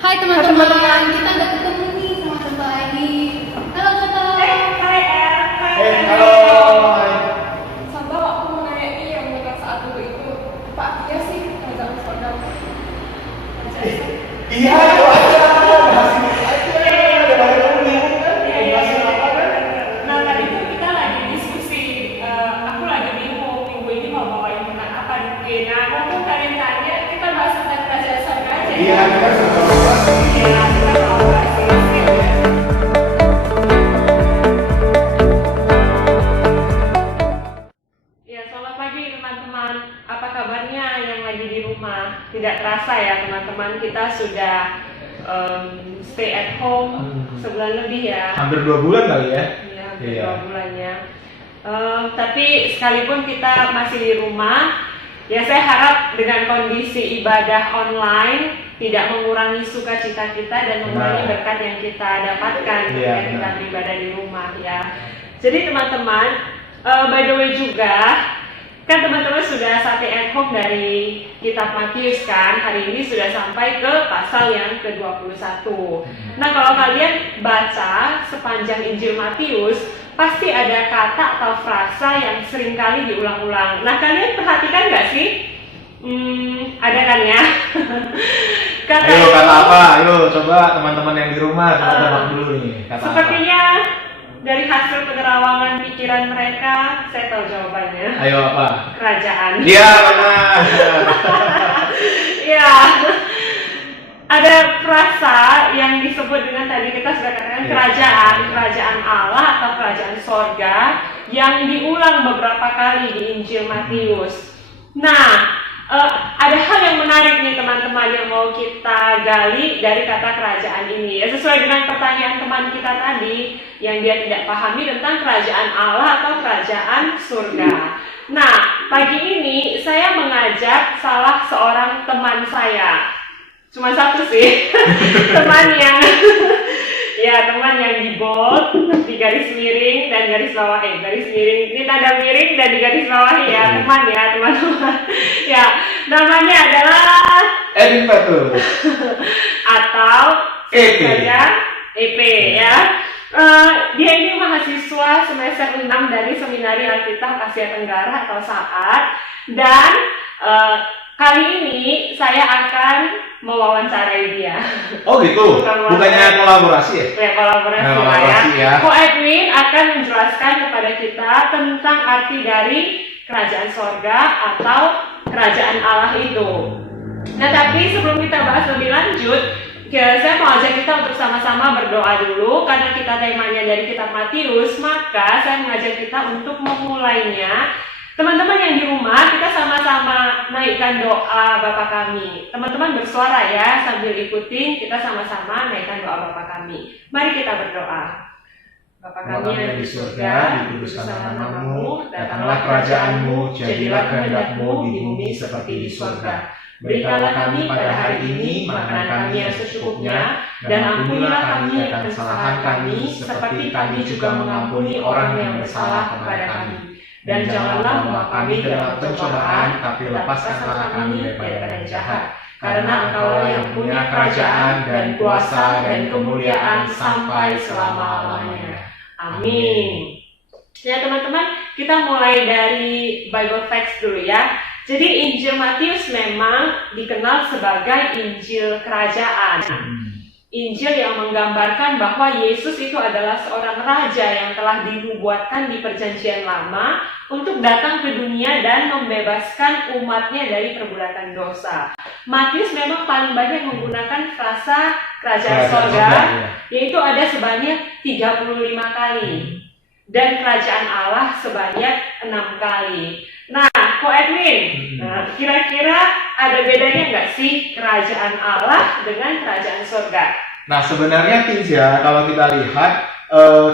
Hai teman-teman, kita udah ketemu nih sama Tante Aini. Halo Tante. Hai El, hai. Halo. Hai. Sambal aku mau nanya nih yang megang saat dulu itu. Pak Kia sih megang sodam. Iya, itu aja. Nah tadi tuh kita lagi diskusi. Aku lagi bingung minggu ini mau bawain tentang apa nih. Nah, mumpung kalian tanya, kita bahas tentang kerajaan surga aja. Iya, kita sudah Iya, kita mau bahas ini. Ya, selamat pagi teman-teman. Apa kabarnya yang lagi di rumah? Tidak terasa ya teman-teman, kita sudah stay at home sebulan lebih ya. hampir 2 bulan kali ya. Iya, Iya. 2 bulan ya. Tapi sekalipun kita masih di rumah, ya saya harap dengan kondisi ibadah online tidak mengurangi sukacita kita dan mengurangi Benar. berkat yang kita dapatkan Iya, ketika kita benar. beribadah di rumah ya. Jadi teman-teman, by the way juga, kan teman-teman sudah stay at home dari kitab Matius kan, hari ini sudah sampai ke pasal yang ke-21. Nah kalau kalian baca sepanjang Injil Matius, pasti ada kata atau frasa yang seringkali diulang-ulang. Nah kalian perhatikan nggak sih? Ada kan ya? Ayo kata apa? Ayo coba teman-teman yang di rumah coba tebak dulu nih. Kata Sepertinya dari hasil penerawangan pikiran mereka, saya tahu jawabannya. apa? Ayo apa? Kerajaan. Iya benar. Ya, ada frasa yang disebut dengan tadi kita sudah katakan kerajaan Allah atau kerajaan sorga yang diulang beberapa kali di Injil Matius. Nah, ada hal yang menarik nih teman-teman yang mau kita gali dari kata kerajaan ini. Ya, sesuai dengan pertanyaan teman kita tadi yang dia tidak pahami tentang kerajaan Allah atau kerajaan surga. Nah, pagi ini saya mengajak salah seorang teman saya. Cuma satu sih, teman yang di bold, di garis miring dan garis bawah, garis miring, ini tanda miring dan di garis bawah ya, teman-teman. Ya, namanya adalah Edwin Petrus. atau EP. saja EP ya. Dia ini mahasiswa semester 6 dari Seminari Alkitab Asia Tenggara atau SAAT, dan kali ini saya akan mewawancarai dia. Oh gitu. Bukannya kolaborasi ya? Ya, kolaborasi lah ya. Kolaborasi ya. Ko Edwin akan menjelaskan kepada kita tentang arti dari kerajaan sorga atau kerajaan Allah itu. Nah, tapi sebelum kita bahas lebih lanjut, saya mau ajak kita untuk sama-sama berdoa dulu karena kita temanya dari kitab Matius, maka saya mengajak kita untuk memulainya. Teman-teman yang di rumah, kita sama-sama naikkan doa Bapa kami. Teman-teman bersuara ya, sambil ikutin, kita sama-sama naikkan doa Bapa kami. Mari kita berdoa. Bapa kami yang di surga, dikuduskanlah namamu, datanglah kerajaanmu, jadilah kehendakmu di bumi seperti di surga. Berikanlah kami pada hari ini makanan kami yang secukupnya, dan ampunilah kami akan kesalahan kami, seperti kami juga mengampuni orang yang bersalah kepada kami. Dan janganlah membawa kami ke dalam pencobaan, tapi lepaskanlah kami daripada yang jahat. Karena Engkaulah yang punya kerajaan dan kuasa dan kemuliaan sampai selama-lamanya. Amin. Ya teman-teman, kita mulai dari Bible text dulu ya. Jadi Injil Matius memang dikenal sebagai Injil kerajaan. Injil yang menggambarkan bahwa Yesus itu adalah seorang raja yang telah dinubuatkan di Perjanjian Lama untuk datang ke dunia dan membebaskan umatnya dari perbuatan dosa. Matius memang paling banyak menggunakan frasa kerajaan sorga, yaitu ada sebanyak 35 kali. Dan kerajaan Allah sebanyak 6 kali. Nah, Ko Edwin, kira-kira ada bedanya nggak sih kerajaan Allah dengan kerajaan surga? Nah sebenarnya Tinja, kalau kita lihat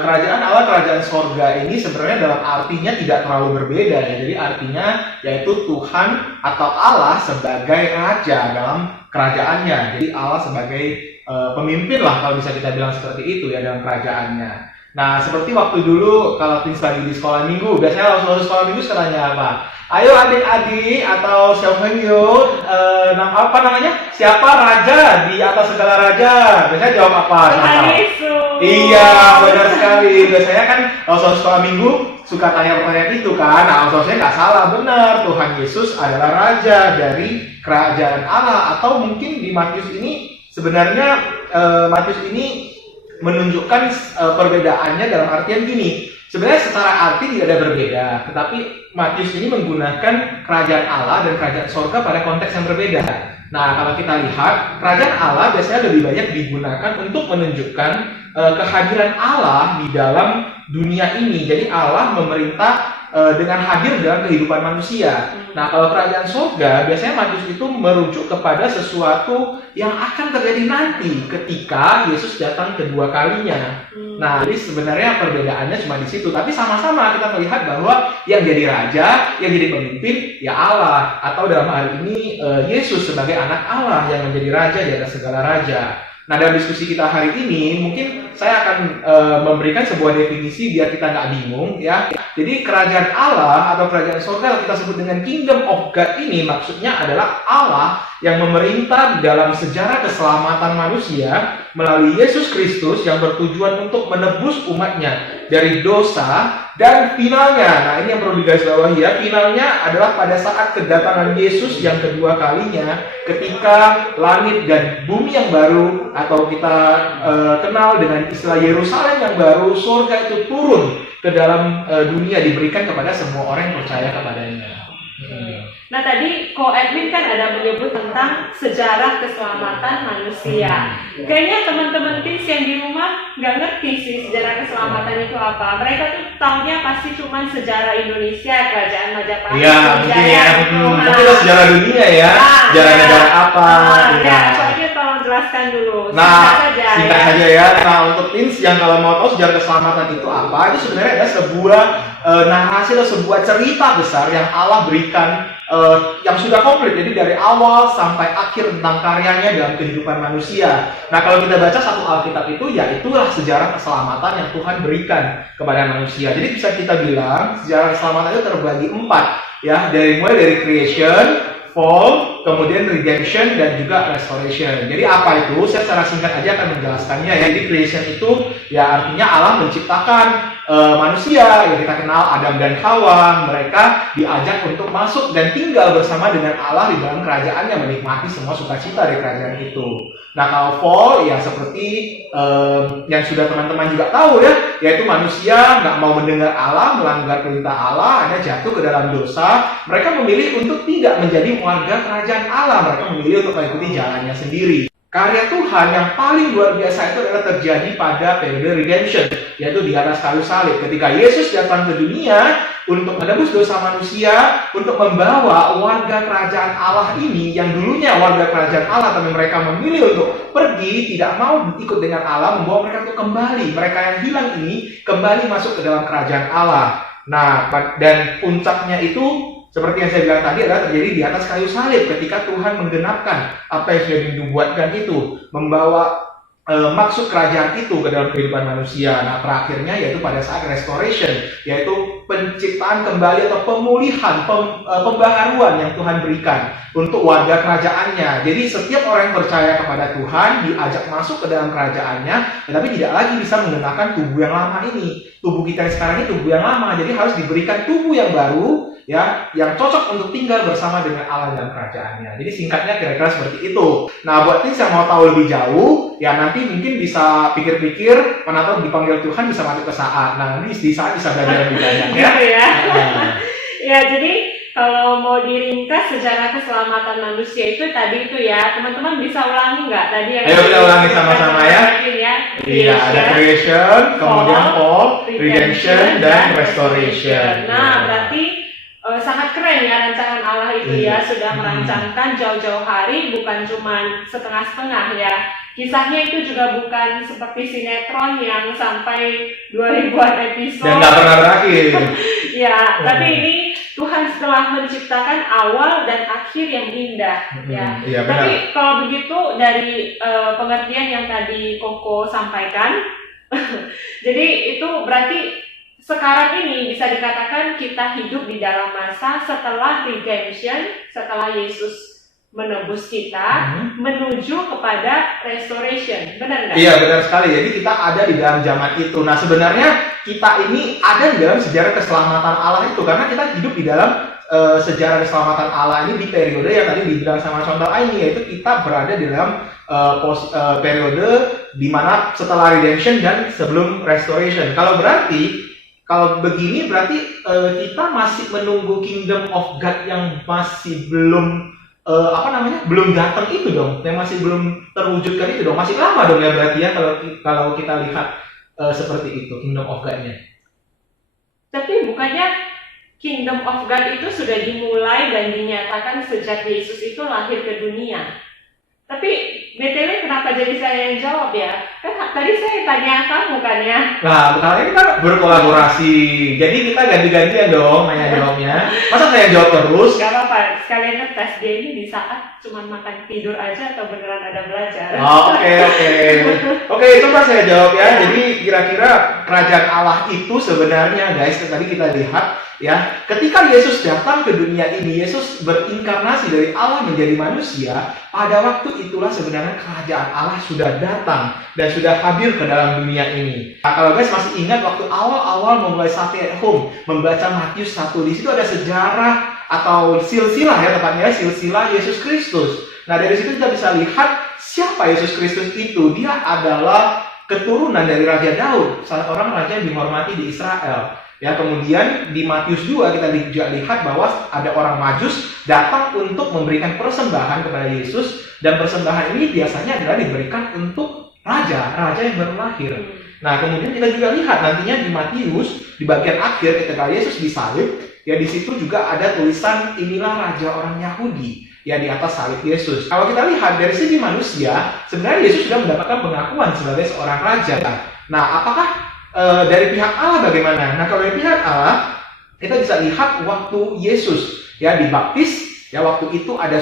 kerajaan Allah, kerajaan sorga ini sebenarnya dalam artinya tidak terlalu berbeda ya. Jadi artinya yaitu Tuhan atau Allah sebagai raja dalam kerajaannya. Jadi Allah sebagai pemimpin lah kalau bisa kita bilang seperti itu ya dalam kerajaannya. Nah, seperti waktu dulu kalau Pins lagi di sekolah minggu, biasanya langsung sekolah minggu sekolahnya apa? Ayo adik-adik atau siapa apa namanya? Siapa raja di atas segala raja? Biasanya jawab apa? Tuhan Yesus. Iya, benar sekali. Biasanya kan kalau sekolah minggu suka tanya pertanyaan itu kan. Nah, saya nggak salah, benar. Tuhan Yesus adalah raja dari kerajaan Allah. Atau mungkin di Matius ini sebenarnya Matius ini menunjukkan perbedaannya dalam artian gini. Sebenarnya secara arti tidak ada berbeda, tetapi Matius ini menggunakan kerajaan Allah dan kerajaan sorga pada konteks yang berbeda. Nah, kalau kita lihat, kerajaan Allah biasanya lebih banyak digunakan untuk menunjukkan kehadiran Allah di dalam dunia ini. Jadi Allah memerintah dengan hadir dalam kehidupan manusia. Nah, kalau kerajaan sorga, biasanya Matius itu merujuk kepada sesuatu yang akan terjadi nanti ketika Yesus datang kedua kalinya. Nah, jadi sebenarnya perbedaannya cuma di situ. Tapi sama-sama kita melihat bahwa yang jadi raja, yang jadi pemimpin, ya Allah. Atau dalam hal ini Yesus sebagai anak Allah yang menjadi raja di atas segala raja. Nah, dalam diskusi kita hari ini, mungkin saya akan memberikan sebuah definisi biar kita nggak bingung, ya. Jadi kerajaan Allah atau kerajaan sorga yang kita sebut dengan Kingdom of God ini maksudnya adalah Allah yang memerintah dalam sejarah keselamatan manusia melalui Yesus Kristus yang bertujuan untuk menebus umatnya dari dosa. Dan finalnya, nah ini yang perlu digarisbawahi ya, finalnya adalah pada saat kedatangan Yesus yang kedua kalinya, ketika langit dan bumi yang baru atau kita kenal dengan istilah Yerusalem yang baru, surga itu turun ke dalam dunia, diberikan kepada semua orang yang percaya kepadanya. Nah, tadi Ko Edwin kan ada menyebut tentang sejarah keselamatan manusia. Kayaknya teman-teman Teens yang di rumah nggak ngerti sih sejarah keselamatan itu apa. Mereka tuh taunya pasti cuma sejarah Indonesia, kerajaan Majapahit. Iya, mungkin ya. Mungkin sejarah dunia ya. Sejarah negara apa. Soalnya tolong jelaskan dulu. Singkat saja ya. Nah, untuk Teens yang kalau mau tahu sejarah keselamatan itu apa, itu sebenarnya ada sebuah narasi atau sebuah cerita besar yang Allah berikan yang sudah komplit, jadi dari awal sampai akhir tentang karyanya dalam kehidupan manusia. Nah, kalau kita baca satu Alkitab itu, ya itulah sejarah keselamatan yang Tuhan berikan kepada manusia. Jadi bisa kita bilang sejarah keselamatan itu terbagi 4, ya, mulai dari creation, fall, kemudian redemption, dan juga restoration. Jadi apa itu? Saya secara singkat aja akan menjelaskannya. Jadi creation itu ya artinya Allah menciptakan manusia yang kita kenal Adam dan Hawa. Mereka diajak untuk masuk dan tinggal bersama dengan Allah di dalam kerajaannya, menikmati semua sukacita dari kerajaan itu. Nah, kalau fall ya seperti yang sudah teman-teman juga tahu ya, yaitu manusia nggak mau mendengar Allah, melanggar perintah Allah, hanya jatuh ke dalam dosa. Mereka memilih untuk tidak menjadi warga kerajaan Allah, mereka memilih untuk mengikuti jalannya sendiri. Karya Tuhan yang paling luar biasa itu adalah terjadi pada periode redemption, yaitu di atas kayu salib. Ketika Yesus datang ke dunia untuk menebus dosa manusia, untuk membawa warga kerajaan Allah ini, yang dulunya warga kerajaan Allah, tapi mereka memilih untuk pergi, tidak mau ikut dengan Allah, membawa mereka untuk kembali. Mereka yang hilang ini kembali masuk ke dalam kerajaan Allah. Nah, dan puncaknya itu seperti yang saya bilang tadi adalah terjadi di atas kayu salib ketika Tuhan menggenapkan apa yang sudah dinubuatkan itu, membawa maksud kerajaan itu ke dalam kehidupan manusia. Nah, terakhirnya yaitu pada saat restoration, yaitu penciptaan kembali atau pemulihan, pembaharuan yang Tuhan berikan untuk warga kerajaannya. Jadi setiap orang yang percaya kepada Tuhan diajak masuk ke dalam kerajaannya, tetapi tidak lagi bisa menggunakan tubuh yang lama ini. Tubuh kita yang sekarang ini tubuh yang lama, jadi harus diberikan tubuh yang baru, ya, yang cocok untuk tinggal bersama dengan Allah dalam kerajaannya. Jadi singkatnya kira-kira seperti itu. Nah, buat Teens yang mau tahu lebih jauh, ya nanti mungkin bisa pikir-pikir, mana tahu dipanggil Tuhan bisa masuk ke saat. Nah, nanti di saat bisa belajar lebih banyak ya. Ya, jadi kalau mau diringkas sejarah keselamatan manusia itu tadi itu ya, teman-teman bisa ulangi nggak tadi yang? Ayo kita ulangi sama-sama ya. Iya, ada creation, kemudian fall, redemption, dan restoration. Nah, berarti sangat keren ya rancangan Allah itu ya, sudah merancangkan jauh-jauh hari, bukan cuma setengah-setengah ya. Kisahnya itu juga bukan seperti sinetron yang sampai 2000-an episode. Dan nggak pernah berakhir. Ya, tapi ini Tuhan setelah menciptakan awal dan akhir yang indah ya. Iya, tapi kalau begitu dari pengertian yang tadi Koko sampaikan, Jadi itu berarti sekarang ini bisa dikatakan kita hidup di dalam masa setelah redemption, setelah Yesus menebus kita menuju kepada restoration, benar nggak? Iya, benar sekali. Jadi kita ada di dalam zaman itu. Nah, sebenarnya kita ini ada di dalam sejarah keselamatan Allah itu, karena kita hidup di dalam sejarah keselamatan Allah ini di periode yang tadi dibilang sama contoh ini, yaitu kita berada di dalam periode di mana setelah redemption dan sebelum restoration. Kalau begini berarti kita masih menunggu kingdom of God yang masih belum belum datang itu dong, yang masih belum terwujudkan itu dong, masih lama dong ya berarti ya kalau kita lihat seperti itu kingdom of God-nya. Tapi bukannya kingdom of God itu sudah dimulai dan dinyatakan sejak Yesus itu lahir ke dunia? Tapi BTW kenapa jadi saya yang jawab ya? Kan tadi saya tanya kamu kan ya? Nah, kali ini kita berkolaborasi, jadi kita ganti-gantian dong nanya jawabnya. Masa saya jawab terus? Gak apa-apa, sekalian ngetes dia ini di saat cuma makan tidur aja atau beneran ada belajar? Oke, coba saya jawab ya. Jadi kira-kira kerajaan Allah itu sebenarnya guys, tadi kita lihat ya, ketika Yesus datang ke dunia ini, Yesus berinkarnasi dari Allah menjadi manusia. Pada waktu itulah sebenarnya kerajaan Allah sudah datang dan sudah hadir ke dalam dunia ini. Nah, kalau guys masih ingat waktu awal-awal memulai Stay at Home, membaca Matius 1, di situ ada sejarah atau silsilah ya, tepatnya silsilah Yesus Kristus. Nah, dari situ kita bisa lihat siapa Yesus Kristus itu. Dia adalah keturunan dari Raja Daud, salah seorang raja yang dihormati di Israel. Ya, kemudian di Matius 2 kita juga lihat bahwa ada orang Majus datang untuk memberikan persembahan kepada Yesus, dan persembahan ini biasanya adalah diberikan untuk raja yang baru lahir. Nah, kemudian kita juga lihat nantinya di Matius di bagian akhir ketika Yesus disalib, ya di situ juga ada tulisan inilah raja orang Yahudi ya di atas salib Yesus. Kalau kita lihat dari segi manusia, sebenarnya Yesus sudah mendapatkan pengakuan sebagai seorang raja. Nah, apakah dari pihak Allah bagaimana? Nah, kalau dari pihak Allah, kita bisa lihat waktu Yesus ya dibaptis, ya waktu itu ada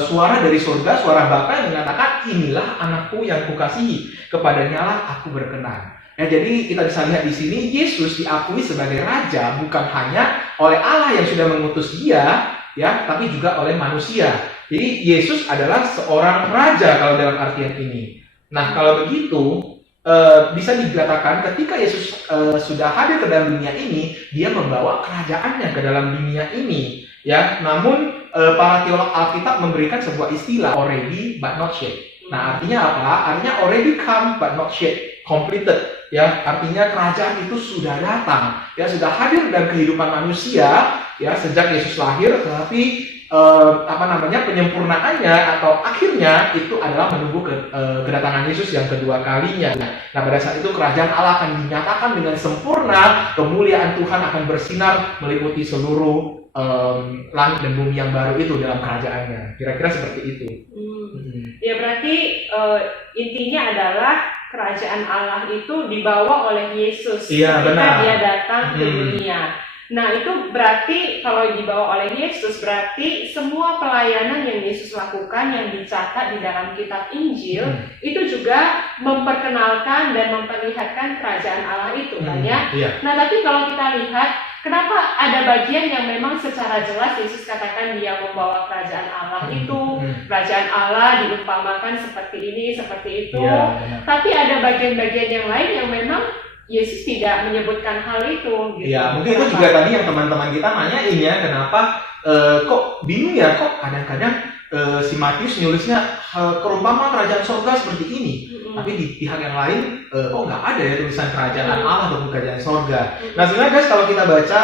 suara dari surga, suara Bapa yang mengatakan, inilah anakku yang kukasihi, kepadanya lah aku berkenan. Ya, jadi kita bisa lihat di sini Yesus diakui sebagai raja bukan hanya oleh Allah yang sudah mengutus dia, ya, tapi juga oleh manusia. Jadi Yesus adalah seorang raja kalau dalam artian ini. Nah, kalau begitu bisa dikatakan ketika Yesus sudah hadir ke dalam dunia ini, dia membawa kerajaannya ke dalam dunia ini, ya. Namun para teolog Alkitab memberikan sebuah istilah already but not yet. Nah, artinya apa? Artinya already come but not yet completed, ya. Artinya kerajaan itu sudah datang, ya, sudah hadir dalam kehidupan manusia, ya, sejak Yesus lahir, tetapi penyempurnaannya atau akhirnya itu adalah menunggu kedatangan Yesus yang kedua kalinya. Nah, pada saat itu kerajaan Allah akan dinyatakan dengan sempurna, kemuliaan Tuhan akan bersinar meliputi seluruh langit dan bumi yang baru itu dalam kerajaannya. Kira-kira seperti itu. Ya, berarti intinya adalah kerajaan Allah itu dibawa oleh Yesus ketika dia datang ke dunia. Nah, itu berarti kalau dibawa oleh Yesus, berarti semua pelayanan yang Yesus lakukan yang dicatat di dalam kitab Injil itu juga memperkenalkan dan memperlihatkan kerajaan Allah itu kan ya. Nah, tapi kalau kita lihat, kenapa ada bagian yang memang secara jelas Yesus katakan dia membawa kerajaan Allah itu, kerajaan Allah diumpamakan seperti ini, seperti itu. Tapi ada bagian-bagian yang lain yang memang Yesus tidak menyebutkan hal itu. Gitu. Ya, mungkin itu juga tadi yang teman-teman kita nanyain ya, kenapa kok bingung ya, kok kadang-kadang si Matius nulisnya perumpamaan kerajaan sorga seperti ini, tapi di pihak yang lain kok nggak ada ya tulisan kerajaan Allah atau kerajaan sorga. Nah, sebenarnya guys, kalau kita baca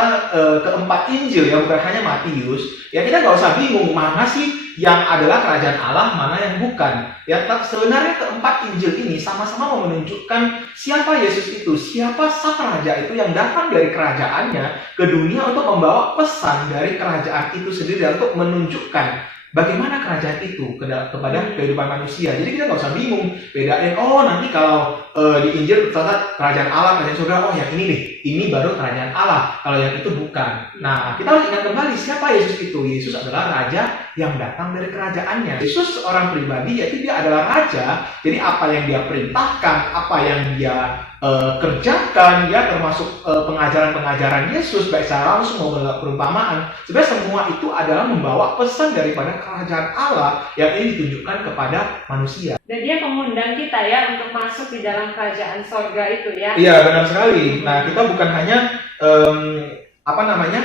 keempat Injil ya, bukan hanya Matius, ya kita nggak usah bingung mana sih yang adalah kerajaan Allah, mana yang bukan. Ya, sebenarnya keempat Injil ini sama-sama menunjukkan siapa Yesus itu, siapa sang raja itu yang datang dari kerajaannya ke dunia untuk membawa pesan dari kerajaan itu sendiri, untuk menunjukkan bagaimana kerajaan itu kepada kehidupan manusia. Jadi kita nggak usah bingung bedain, oh nanti kalau di Injil tercatat kerajaan Allah, kerajaan surga, oh yang ini nih ini baru kerajaan Allah. Kalau yang itu bukan. Nah, kita harus ingat kembali siapa Yesus itu. Yesus adalah raja yang datang dari kerajaannya. Yesus seorang pribadi, yaitu dia adalah raja. Jadi apa yang dia perintahkan, apa yang dia kerjakan, ya termasuk pengajaran-pengajaran Yesus baik secara langsung maupun perumpamaan, sebenarnya semua itu adalah membawa pesan daripada kerajaan Allah yang ini ditunjukkan kepada manusia. Dan dia mengundang kita ya untuk masuk di dalam kerajaan sorga itu ya. Iya, benar sekali. Nah, kita bukan hanya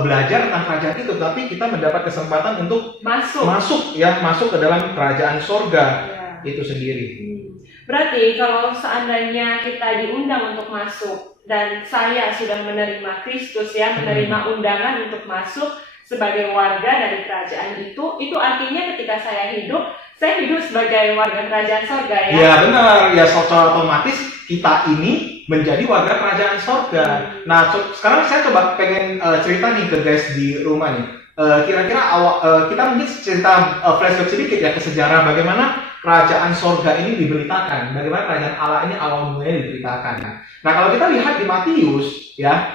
belajar tentang kerajaan itu, tapi kita mendapat kesempatan untuk masuk ke dalam kerajaan sorga itu sendiri. Berarti kalau seandainya kita diundang untuk masuk dan saya sudah menerima Kristus ya, menerima undangan untuk masuk sebagai warga dari kerajaan itu artinya ketika saya hidup sebagai warga kerajaan sorga ya? Iya benar, ya secara otomatis kita ini menjadi warga kerajaan sorga. Nah, sekarang saya coba pengen cerita nih ke guys di rumah nih. Kira-kira kita mungkin cerita flashback sedikit ya ke sejarah bagaimana kerajaan sorga ini diberitakan, bagaimana kerajaan Allah ini awal mulanya diberitakan. Nah, kalau kita lihat di Matius ya,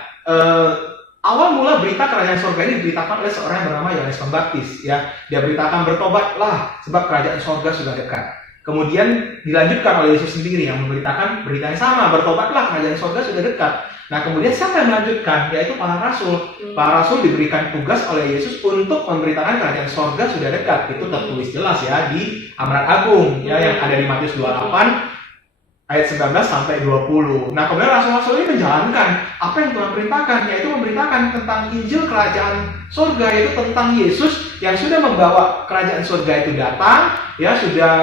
awal mula berita kerajaan sorga ini diberitakan oleh seorang yang bernama Yohanes Pembaptis ya. Dia beritakan bertobatlah sebab kerajaan sorga sudah dekat. Kemudian dilanjutkan oleh Yesus sendiri yang memberitakan berita yang sama, bertobatlah kerajaan sorga sudah dekat. Nah, kemudian siapa yang melanjutkan? Yaitu para rasul. Para rasul diberikan tugas oleh Yesus untuk memberitakan kerajaan sorga sudah dekat. Itu tertulis jelas ya di Amrat Agung ya yang ada di Matius 28 ayat 19 sampai 20. Nah, kemudian rasul-rasul ini menjalankan apa yang Tuhan perintahkan, yaitu memberitakan tentang Injil kerajaan sorga, yaitu tentang Yesus yang sudah membawa kerajaan sorga itu datang, ya sudah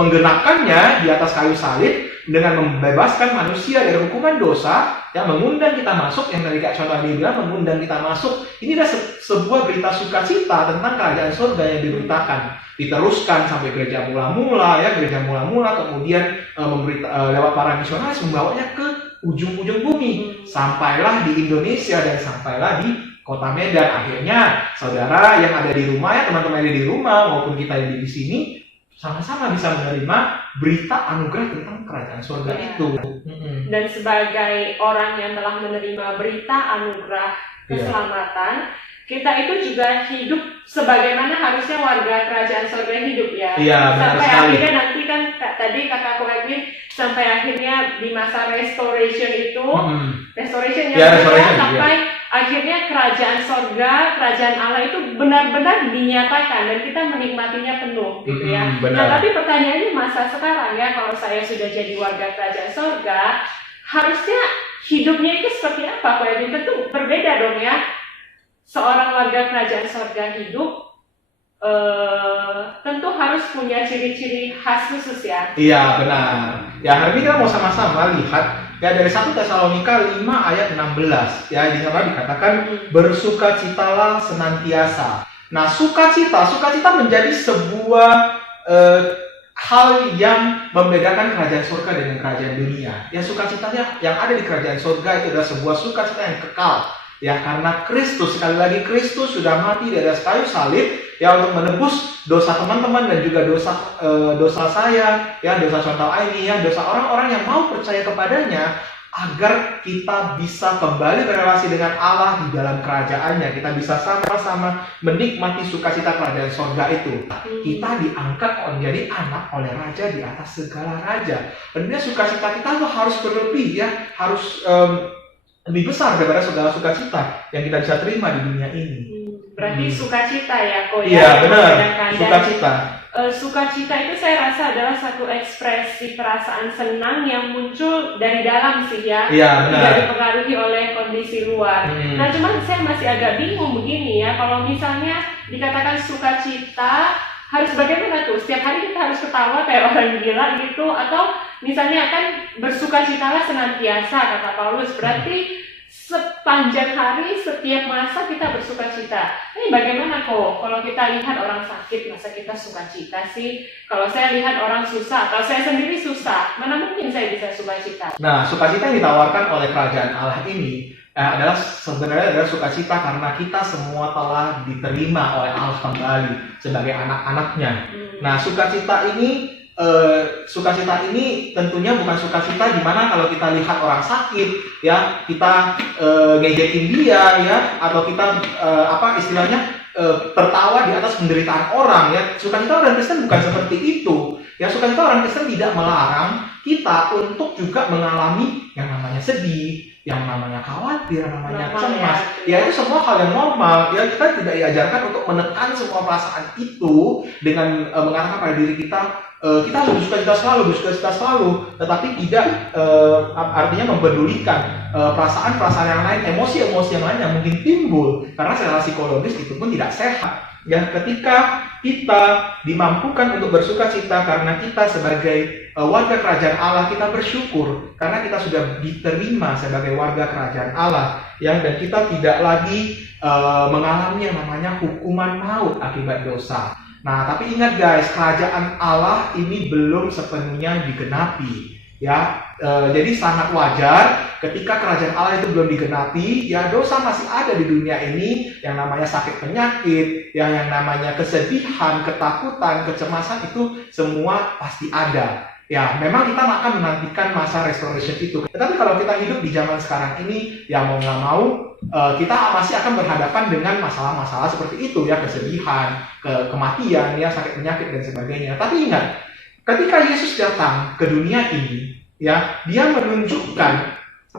menggenapkannya di atas kayu salib dengan membebaskan manusia dari hukuman dosa, ya mengundang kita masuk, yang tadi Kak contoh dia bilang mengundang kita masuk. Ini adalah sebuah berita sukacita tentang kerajaan sorga yang diberitakan. Diteruskan sampai gereja mula-mula ya, kemudian lewat para misionaris membawanya ke ujung-ujung bumi, sampailah di Indonesia dan sampailah di Kota Medan. Akhirnya saudara yang ada di rumah ya, teman-teman yang ada di rumah maupun kita yang di sini sama-sama bisa menerima berita anugerah tentang kerajaan surga itu. Dan sebagai orang yang telah menerima berita anugerah keselamatan, kita itu juga hidup sebagaimana harusnya warga kerajaan surga hidup ya. Sampai akhirnya nanti kan tadi kakakku Edwin, sampai akhirnya di masa restoration itu, sampai akhirnya kerajaan surga, kerajaan Allah itu benar-benar dinyatakan dan kita menikmatinya penuh gitu ya. Nah, tapi pertanyaannya masa sekarang ya, kalau saya sudah jadi warga kerajaan surga, harusnya hidupnya itu seperti apa? Kok Edwin? Tentu berbeda dong ya. Seorang warga kerajaan surga hidup tentu harus punya ciri-ciri khas khusus ya. Iya benar. Ya hari ini kita mau sama-sama lihat ya dari 1 Tesalonika 5 ayat 16 ya, di sana dikatakan bersukacitalah senantiasa. Nah, sukacita menjadi sebuah hal yang membedakan kerajaan surga dengan kerajaan dunia. Ya, sukacitanya yang ada di kerajaan surga itu adalah sebuah sukacita yang kekal. Ya, karena Kristus, sekali lagi Kristus sudah mati di atas kayu salib ya untuk menebus dosa teman-teman dan juga dosa saya, ya dosa contoh ini ya, dosa orang-orang yang mau percaya kepadanya, agar kita bisa kembali berrelasi dengan Allah di dalam kerajaannya. Kita bisa sama-sama menikmati sukacita kerajaan surga itu. Kita diangkat menjadi anak oleh raja di atas segala raja. Dan sukacita kita tuh harus berlebih ya, harus lebih besar daripada segala sukacita yang kita bisa terima di dunia ini. Berarti sukacita ya, kok ya? Iya benar, sukacita. Sukacita itu saya rasa adalah satu ekspresi perasaan senang yang muncul dari dalam sih ya, tidak dipengaruhi oleh kondisi luar. Nah, cuman saya masih agak bingung begini ya, kalau misalnya dikatakan sukacita, harus bagaimana tuh? Setiap hari kita harus ketawa kayak orang gila gitu, atau misalnya akan bersukacitalah senantiasa kata Paulus, berarti sepanjang hari, setiap masa kita bersukacita. Ini bagaimana kok? Kalau kita lihat orang sakit, masa kita sukacita sih? Kalau saya lihat orang susah, kalau saya sendiri susah, mana mungkin saya bisa sukacita? Nah, sukacita yang ditawarkan oleh kerajaan Allah ini adalah sebenarnya adalah sukacita karena kita semua telah diterima oleh Allah kembali sebagai anak-anaknya. Nah, sukacita ini sukacita ini tentunya bukan sukacita di mana kalau kita lihat orang sakit, ya kita ngejekin dia, ya, atau kita istilahnya tertawa di atas penderitaan orang, ya. Sukacita orang Kristen bukan seperti itu. Ya, sukacita orang Kristen tidak melarang kita untuk juga mengalami yang namanya sedih, yang namanya khawatir, yang namanya cemas. Ya, itu semua hal yang normal. Ya, kita tidak diajarkan untuk menekan semua perasaan itu dengan mengatakan pada diri kita, kita harus bersukacita selalu, tetapi tidak artinya mempedulikan perasaan-perasaan yang lain, emosi-emosi yang lain yang mungkin timbul karena secara psikologis itu pun tidak sehat. Ya, ketika kita dimampukan untuk bersukacita karena kita sebagai warga kerajaan Allah, kita bersyukur karena kita sudah diterima sebagai warga kerajaan Allah, ya, dan kita tidak lagi mengalami yang namanya hukuman maut akibat dosa. Nah, tapi ingat guys, kerajaan Allah ini belum sepenuhnya digenapi, ya. Jadi sangat wajar ketika kerajaan Allah itu belum digenapi, ya, dosa masih ada di dunia ini, yang namanya sakit penyakit, ya, yang namanya kesedihan, ketakutan, kecemasan, itu semua pasti ada. Ya, memang kita akan menantikan masa restoration itu. Tetapi kalau kita hidup di zaman sekarang ini, ya mau nggak mau, kita masih akan berhadapan dengan masalah-masalah seperti itu, ya, kesedihan, kematian, ya, sakit penyakit dan sebagainya. Tapi ingat, ketika Yesus datang ke dunia ini, ya, dia menunjukkan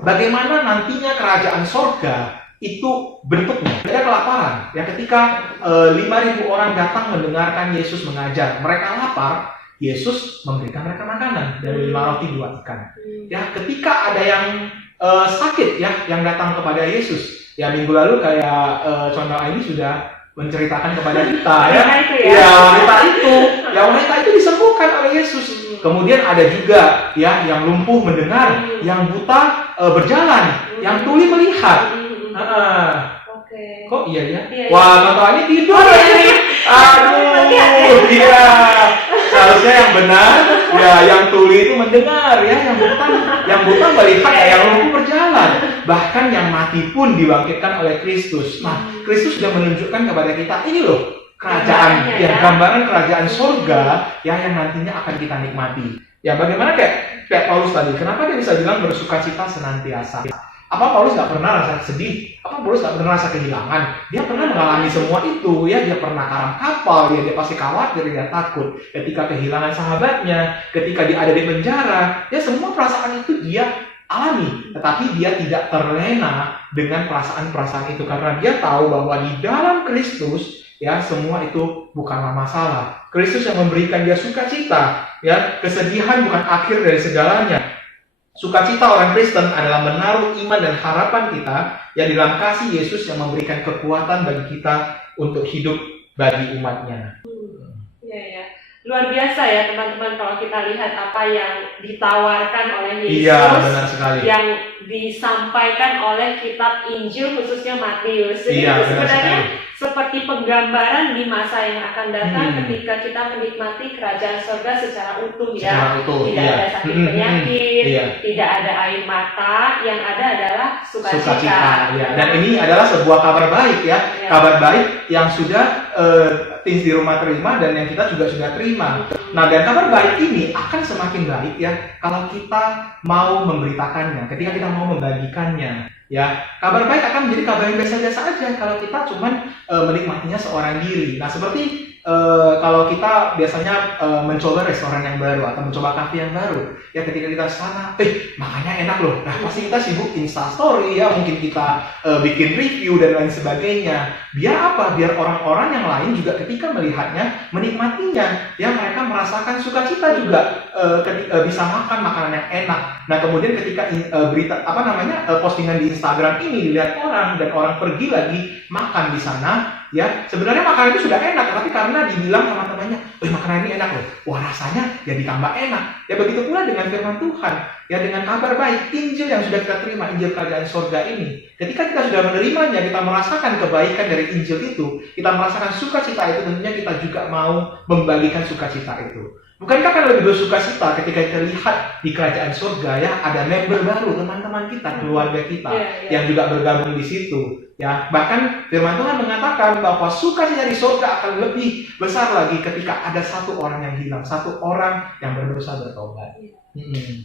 bagaimana nantinya kerajaan sorga itu bentuknya. Ada kelaparan, ya, ketika 5.000 orang datang mendengarkan Yesus mengajar, mereka lapar. Yesus memberikan mereka makanan dari 5 roti 2 ikan. Ya, ketika ada yang sakit, ya, yang datang kepada Yesus, ya, minggu lalu kayak contoh ini sudah menceritakan kepada kita, ya, wanita itu disembuhkan oleh Yesus. Kemudian ada juga, ya, yang lumpuh mendengar, yang buta berjalan, yang tuli melihat. Kok iya ya? Wah, contoh ini tidur. Aduh, iya. Seharusnya yang benar, ya, yang tuli itu mendengar, ya, yang buta melihat, ya, yang lumpuh berjalan. Bahkan yang mati pun dibangkitkan oleh Kristus. Nah, Kristus sudah menunjukkan kepada kita, ini loh kerajaan, ya, gambaran kerajaan surga, ya, yang nantinya akan kita nikmati. Ya, bagaimana kayak Paulus tadi, kenapa dia bisa bilang bersukacita senantiasa? Apa Paulus nggak pernah rasa sedih? Apa Paulus nggak pernah rasa kehilangan? Dia pernah mengalami semua itu, ya. Dia pernah karam kapal, dia pasti khawatir, dia takut ketika kehilangan sahabatnya, ketika dia ada di penjara, ya, semua perasaan itu dia alami. Tetapi dia tidak terlena dengan perasaan-perasaan itu karena dia tahu bahwa di dalam Kristus, ya, semua itu bukanlah masalah. Kristus yang memberikan dia sukacita, ya. Kesedihan bukan akhir dari segalanya. Sukacita orang Kristen adalah menaruh iman dan harapan kita, ya, di dalam kasih Yesus yang memberikan kekuatan bagi kita untuk hidup bagi umatnya. Ya. Luar biasa, ya, teman-teman, kalau kita lihat apa yang ditawarkan oleh Yesus. Iya, benar sekali. Yang disampaikan oleh kitab Injil, khususnya Matius. Jadi itu sebenarnya seperti penggambaran di masa yang akan datang ketika kita menikmati kerajaan surga secara utuh, ya. Tidak ada sakit penyakit, tidak ada air mata, yang ada adalah sukacita. Ya. Dan ini adalah sebuah kabar baik, ya. Kabar baik yang sudah Teens di Rumah terima dan yang kita juga sudah terima. Nah, dan kabar baik ini akan semakin baik, ya, kalau kita mau memberitakannya, ketika kita mau membagikannya, ya. Kabar baik akan menjadi kabar yang biasa-biasa aja kalau kita cuman menikmatinya seorang diri. Nah, seperti kalau kita biasanya mencoba restoran yang baru atau mencoba kafe yang baru, ya, ketika kita sana, makannya enak loh. Nah, pasti kita sibuk Instastory, ya, mungkin kita bikin review dan lain sebagainya. Biar apa? Biar orang-orang yang lain juga ketika melihatnya, menikmatinya, ya, mereka merasakan sukacita juga ketika bisa makan makanan yang enak. Nah, kemudian ketika postingan di Instagram ini dilihat orang dan orang pergi lagi makan di sana, ya, sebenarnya makanan itu sudah enak, tapi karena dibilang sama temannya, makanan ini enak loh, wah, rasanya jadi tambah enak. Ya, begitu pula dengan firman Tuhan, ya, dengan kabar baik, Injil yang sudah kita terima, Injil kerajaan surga ini. Ketika kita sudah menerimanya, kita merasakan kebaikan dari Injil itu, kita merasakan sukacita itu, tentunya kita juga mau membagikan sukacita itu. Bukankah akan lebih bersuka cita ketika kita lihat di kerajaan surga ya ada member baru, teman-teman kita, keluarga kita yang juga bergabung di situ. Ya, bahkan firman Tuhan mengatakan bahwa sukacita di surga akan lebih besar lagi ketika ada satu orang yang hilang, satu orang yang berdosa bertobat.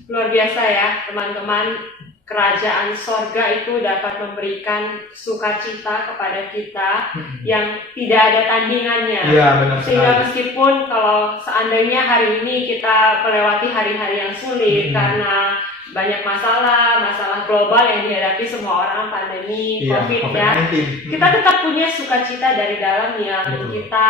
Luar biasa ya teman-teman. Kerajaan sorga itu dapat memberikan sukacita kepada kita yang tidak ada tandingannya. Iya, benar Sehingga sekali. meskipun kalau seandainya hari ini kita melewati hari-hari yang sulit karena banyak masalah global yang dihadapi semua orang, pandemi, COVID ya, kita tetap punya sukacita dari dalam yang kita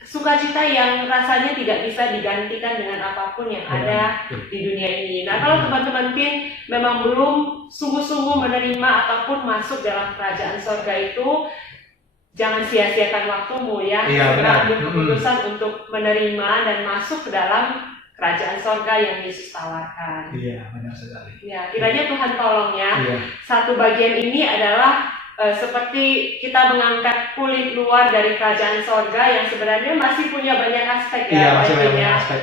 sukacita yang rasanya tidak bisa digantikan dengan apapun yang ada di dunia ini. Nah, kalau teman-teman Tin memang belum sungguh-sungguh menerima ataupun masuk dalam kerajaan sorga itu, jangan sia-siakan waktumu ya. Segera ambil keputusan untuk menerima dan masuk ke dalam kerajaan sorga yang Yesus tawarkan. Iya, benar sekali. Ya, kiranya Tuhan tolong ya. Satu bagian ini adalah seperti kita mengangkat kulit luar dari kerajaan sorga yang sebenarnya masih punya banyak aspek ya. Iya, masih banyak aspek.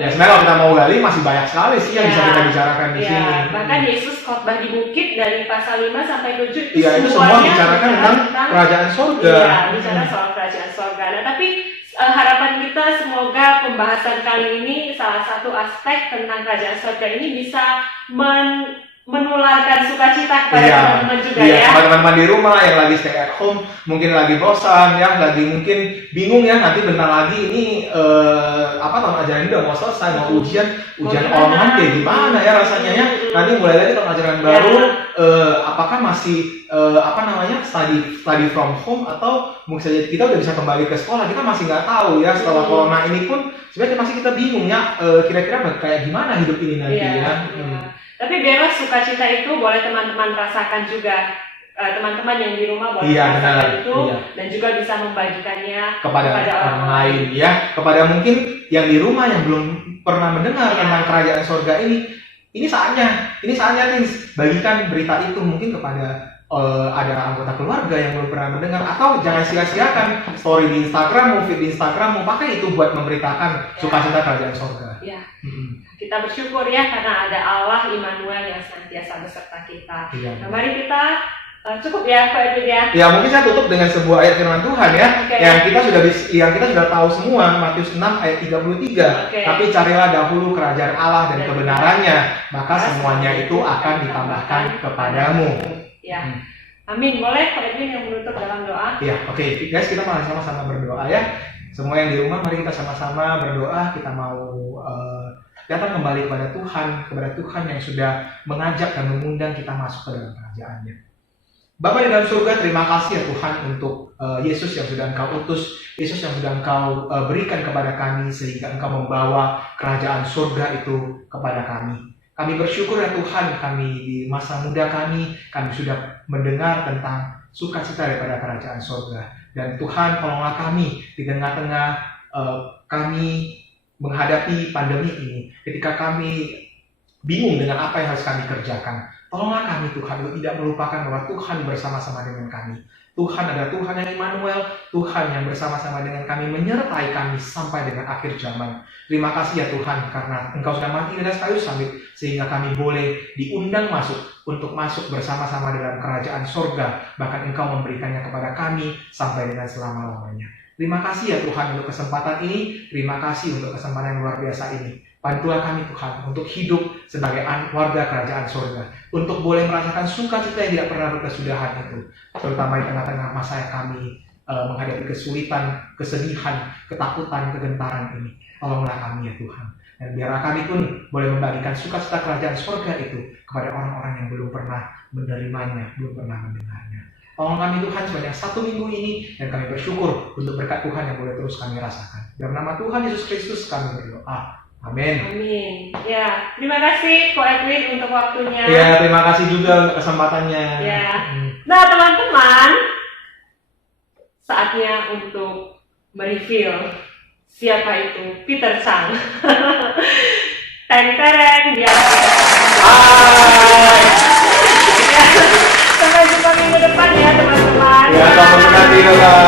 Ya, sebenarnya kalau kita mau gali masih banyak sekali sih yang bisa kita bicarakan di sini. Bahkan Yesus khotbah di bukit dari pasal 5 sampai 7 itu semua bicarakan tentang kerajaan sorga. Iya, bicara soal kerajaan sorga. Nah, tapi harapan kita semoga pembahasan kali ini salah satu aspek tentang kerajaan sorga ini bisa menularkan sukacita kepada teman-teman juga ya. Teman-teman di rumah yang lagi stay at home, mungkin lagi bosan ya, lagi mungkin bingung ya, nanti bentar lagi ini tahun ajaran ini udah mau selesai, mau ujian online kayak gimana ya rasanya ya. Nanti mulai lagi tahun ajaran baru, apakah masih study from home atau mungkin saja kita udah bisa kembali ke sekolah, kita masih nggak tahu ya. Setelah corona ini pun sebenarnya masih kita bingung ya, kira-kira kayak gimana hidup ini nanti ya. Tapi biarlah sukacita itu boleh teman-teman rasakan juga. Teman-teman yang di rumah boleh merasakan itu dan juga bisa membagikannya kepada orang lain ya. Kepada mungkin yang di rumah yang belum pernah mendengar tentang kerajaan sorga ini saatnya bagikan berita itu mungkin kepada ada anggota keluarga yang belum pernah mendengar, atau jangan sia-siakan story di Instagram, feed di Instagram, pakai itu buat memberitakan sukacita kerajaan sorga. Ya. Kita bersyukur ya karena ada Allah Immanuel yang senantiasa beserta kita. Nah, mari kita cukup ya Pak Edwin ya. Ya, mungkin saya tutup dengan sebuah ayat firman Tuhan ya, yang kita sudah tahu semua, Matius 6 ayat 33. Tapi carilah dahulu kerajaan Allah dan kebenarannya, maka semuanya itu akan ditambahkan kepadamu. Ya. Amin. Boleh Pak Edwin yang menutup dalam doa? Ya, oke. Guys, kita mari sama-sama berdoa ya. Semua yang di rumah, mari kita sama-sama berdoa. Kita mau datang kembali kepada Tuhan yang sudah mengajak dan mengundang kita masuk ke dalam kerajaan-Nya. Bapa di dalam surga, terima kasih ya Tuhan untuk Yesus yang sudah Engkau utus, Yesus yang sudah Engkau berikan kepada kami sehingga Engkau membawa kerajaan surga itu kepada kami. Kami bersyukur ya Tuhan, kami di masa muda kami sudah mendengar tentang sukacita daripada kerajaan surga. Dan Tuhan, tolonglah kami di tengah-tengah kami menghadapi pandemi ini, ketika kami bingung dengan apa yang harus kami kerjakan. Tolonglah kami Tuhan, untuk tidak melupakan bahwa Tuhan bersama-sama dengan kami. Tuhan adalah Tuhan yang Immanuel, Tuhan yang bersama-sama dengan kami, menyertai kami sampai dengan akhir zaman. Terima kasih ya Tuhan, karena Engkau sudah mati di atas kayu salib, sehingga kami boleh diundang untuk masuk bersama-sama dalam kerajaan sorga. Bahkan Engkau memberikannya kepada kami sampai dengan selama-lamanya. Terima kasih ya Tuhan untuk kesempatan ini, terima kasih untuk kesempatan yang luar biasa ini. Bantulah kami Tuhan untuk hidup sebagai warga kerajaan surga, untuk boleh merasakan sukacita yang tidak pernah berkesudahan itu, terutama di tengah-tengah masa yang kami menghadapi kesulitan, kesedihan, ketakutan, kegentaran ini. Tolonglah kami ya Tuhan, dan biarlah kami pun boleh membagikan sukacita kerajaan surga itu kepada orang-orang yang belum pernah menerimanya, belum pernah mendengarnya. Tolong kami Tuhan sebanyak 1 minggu ini, dan kami bersyukur untuk berkat Tuhan yang boleh terus kami rasakan. Dalam nama Tuhan Yesus Kristus kami berdoa. Amin. Amin. Ya, terima kasih Ko Edwin untuk waktunya. Ya, terima kasih juga untuk kesempatannya. Ya. Nah, teman-teman, saatnya untuk mereview siapa itu Peter Chang. Teng-tereng, dia. Hai. Sampai jumpa minggu depan ya, teman-teman. Ya, sampai nanti, bye.